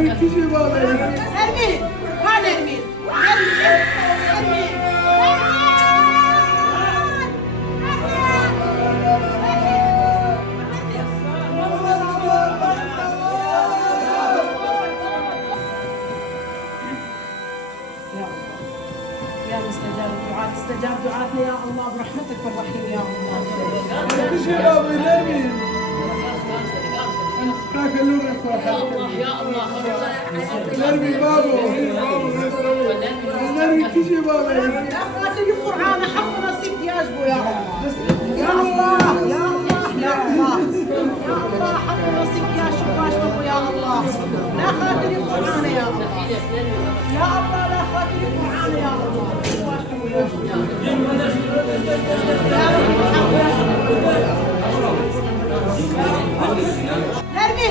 Nermin küçük baba. Nermin. Ha Nermin. Nermin. يا مستجاب الدعاء استجاب دعاتنا يا الله برحمتك الرحيم يا الله. Küçük baba Nermin. Kakaluna kuah. يا الله Nermin babo. Nermin küçük baba. يا خاتم القرآن حق نصيب يجبو يا الله. يا الله يا الله يا الله يا الله حق نصيب يا شباش بابو يا الله. لا خاتم القرآن يا الله. يا الله لا خاتم القرآن يا الله. شباش بابو يا رب الحق يا شباش. نرمي